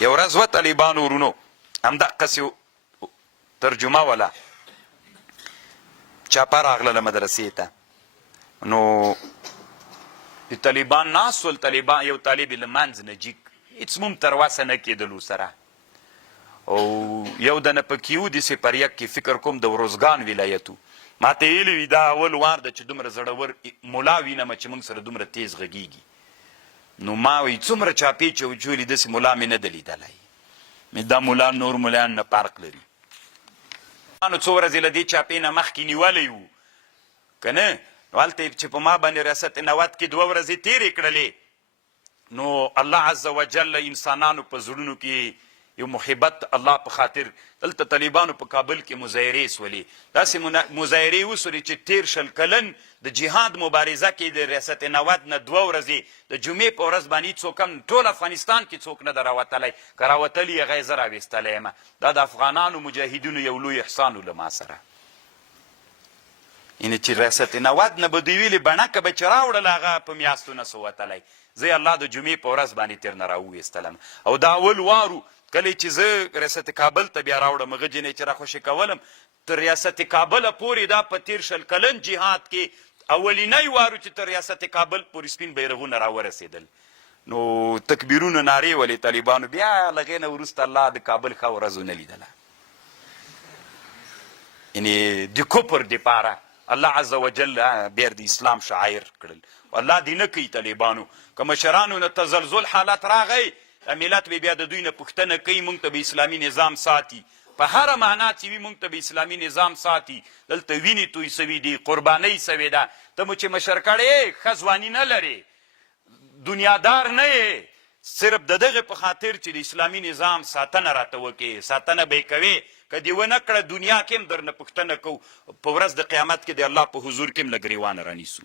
یو ورځ و طالبانو ورونو همدقسې ترجمه وله چاپه راغله مدرسې ته نو د طالبان ناست ول طالبان یو طالب یې له منځ نه جیک هېڅ مو هم تر وسه نه کېدلو سره او یو دنه پکې و داسې پر یک کې فکر کوم د وروزګان ولایت و ما ته ویلي وي دا اول وار ده چې دومره زړور ملا وینمه چې موږ سره دومره تیز غږیږي نو ما وی څومره چاپې چې وچولي داسې ملا مې نه ده لیدلی مې دا ملا نور ملایان نه فرق لري نو څو ورځې له دې چاپې نه مخکې نیولی وو که نه نو هلته چې په ما باندې ریاست نوت کې 2 ورځې تېرې کړلې نو الله عز وجل انسانانو په زړونو کې یو محبت الله په خاطر دلته طالبانو په کابل کې مظاهرې سولې داسې مظاهرې وسولې چې 13 کلن د جهاد مبارزه کې د ریاست نوت نه 2 ورځې د جمعې په ورځ باندې څوک هم ټول افغانستان کې څوک نه ده راوتلی که راوتلي یې هغه یې زه راویستلی یم دا د افغانانو مجاهدینو یو لوی احسان و له ما سره یعنې چې ریاست نوت نه به دوی ویلې بڼکه به چې راوړله هغه په میاشتو نه سو وتلی زه الله د جمعې په ورځ باندې تېر نه راوویستلم او دا اول وارو کله چې زه ریاست کابل ته بیا راوړم هغه جنۍ چې راخوشي کولم تر ریاست کابله پورې دا په 13 کلن جهاد کې اولینی وارو چې تر ریاست کابل پورې سپین بیرغونه راورسېدل نو تکبیرونه نارې ولې طالبانو بیا له هغې نه وروسته الله د کابل ښه ورځ ونه لیدله یعنې د کفر دپاره الله عز وجل بیا د اسلام شاعر کړل الله دې نه کوي طالبانو که مشرانو نه تزلزل حالت راغی ملت به بیا د دوی نه پوښتنه کوي موږ ته به اسلامي نظام ساتي په هره معنا چې وي موږ ته به اسلامي نظام ساتي دلته وینې توی سوي دي قربانۍ سوې ده ته مو چې مشر کړې ښه ځواني نه لرې دنیادار نه یې صرف د دغه په خاطر چې د اسلامي نظام ساتنه راته وکړې ساتنه به یې کوې که دې ونه کړه دنیا کې هم درنه پوښتنه کوو په ورځ د قیامت کې د الله په حضور کې هم له ګریوانه رانیسو